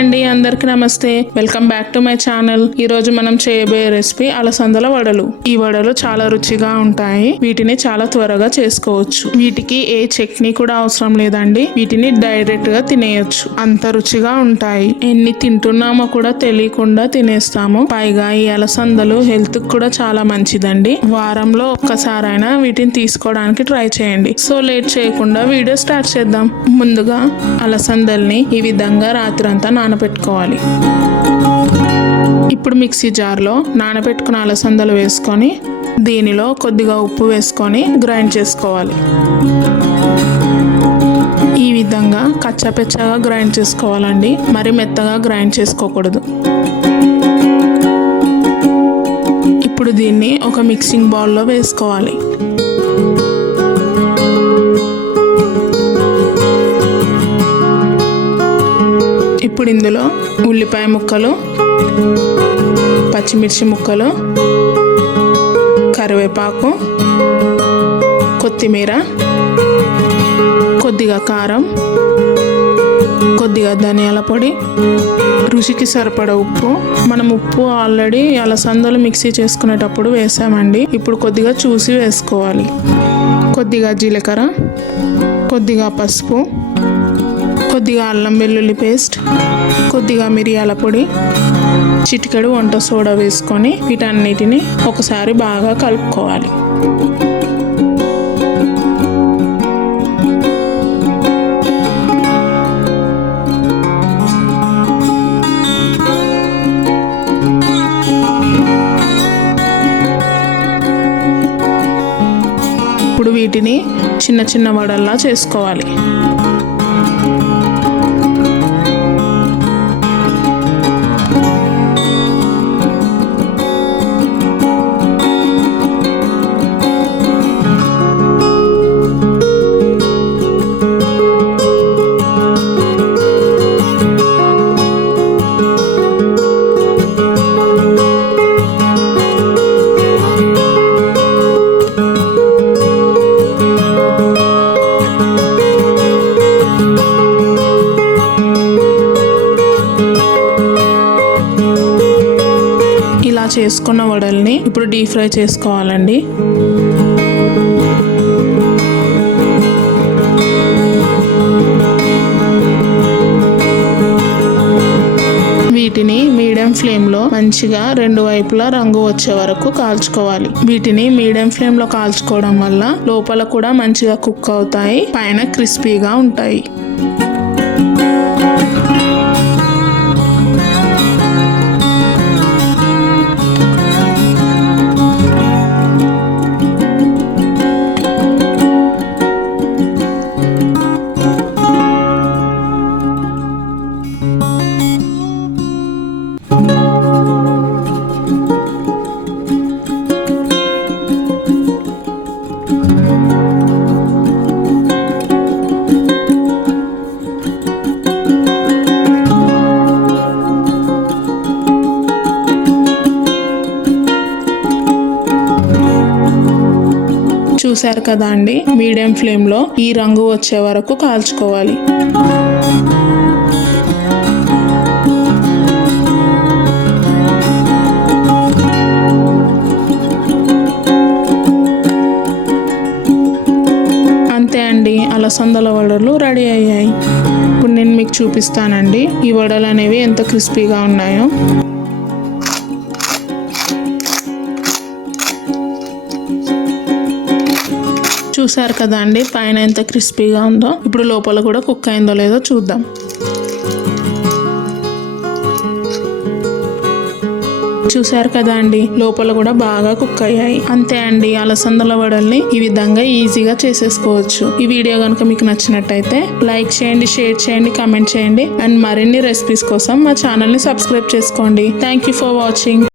అండి, అందరికి నమస్తే. Welcome back to my channel. ఈ రోజు మనం చేయబోయే రెసిపీ అలసందల వడలు. ఈ వడలు చాలా రుచిగా ఉంటాయి. వీటిని చాలా త్వరగా చేసుకోవచ్చు. వీటికి ఏ చట్నీ కూడా అవసరం లేదండి. వీటిని డైరెక్ట్ గా తినేయొచ్చు. అంత రుచిగా ఉంటాయి. ఎన్ని తింటున్నామో కూడా తెలియకుండా తినేస్తాము. పైగా ఈ అలసందలు హెల్త్ కూడా చాలా మంచిదండి. వారంలో ఒక్కసారైనా వీటిని తీసుకోవడానికి ట్రై చేయండి. సో లేట్ చేయకుండా వీడియో స్టార్ట్ చేద్దాం. ముందుగా అలసందల్ని ఈ విధంగా రాత్రంతా నానబెట్టుకోవాలి. ఇప్పుడు మిక్సీ జార్లో నానబెట్టుకున్న అలసందలు వేసుకొని దీనిలో కొద్దిగా ఉప్పు వేసుకొని గ్రైండ్ చేసుకోవాలి. ఈ విధంగా కచ్చాపెచ్చాగా గ్రైండ్ చేసుకోవాలండి. మరి మెత్తగా గ్రైండ్ చేసుకోకూడదు. ఇప్పుడు దీన్ని ఒక మిక్సింగ్ బౌల్లో వేసుకోవాలి. ఇప్పుడు ఇందులో ఉల్లిపాయ ముక్కలు, పచ్చిమిర్చి ముక్కలు, కరివేపాకు, కొత్తిమీర, కొద్దిగా కారం, కొద్దిగా ధనియాల పొడి, రుచికి సరిపడ ఉప్పు. మనం ఉప్పు ఆల్రెడీ అలసందలు మిక్సీ చేసుకునేటప్పుడు వేసామండి. ఇప్పుడు కొద్దిగా చూసి వేసుకోవాలి. కొద్దిగా జీలకర్ర, కొద్దిగా పసుపు, కొద్దిగా అల్లం వెల్లుల్లి పేస్ట్, కొద్దిగా మిరియాల పొడి, చిటికెడు వంట సోడా వేసుకొని వీటన్నిటిని ఒకసారి బాగా కలుపుకోవాలి. ఇప్పుడు వీటిని చిన్న చిన్న వడల్లా చేసుకోవాలి. ఇలా చేసుకున్న వడల్ని ఇప్పుడు డీప్ ఫ్రై చేసుకోవాలండి. వీటిని మీడియం ఫ్లేమ్ లో మంచిగా రెండు వైపులా రంగు వచ్చే వరకు కాల్చుకోవాలి. వీటిని మీడియం ఫ్లేమ్ లో కాల్చుకోవడం వల్ల లోపల కూడా మంచిగా కుక్ అవుతాయి, పైన క్రిస్పీగా ఉంటాయి. చూసారు కదా అండి, మీడియం ఫ్లేమ్ లో ఈ రంగు వచ్చే వరకు కాల్చుకోవాలి. అంతే అండి, అలసందల వడలు రెడీ అయ్యాయి. ఇప్పుడు నేను మీకు చూపిస్తానండి ఈ వడలు అనేవి ఎంత క్రిస్పీగా ఉన్నాయో. చూసారు కదా అండి, పైన ఎంత క్రిస్పీగా ఉందో. ఇప్పుడు లోపల కూడా కుక్ అయిందో లేదో చూద్దాం. చూసారు కదా అండి, లోపల కూడా బాగా కుక్ అయ్యాయి. అంతే అండి, అలసందల వడల్ని ఈ విధంగా ఈజీగా చేసేసుకోవచ్చు. ఈ వీడియో కనుక మీకు నచ్చినట్టయితే లైక్ చేయండి, షేర్ చేయండి, కామెంట్ చేయండి. అండ్ మరిన్ని రెసిపీస్ కోసం మా ఛానల్ని సబ్స్క్రైబ్ చేసుకోండి. Thank you for watching.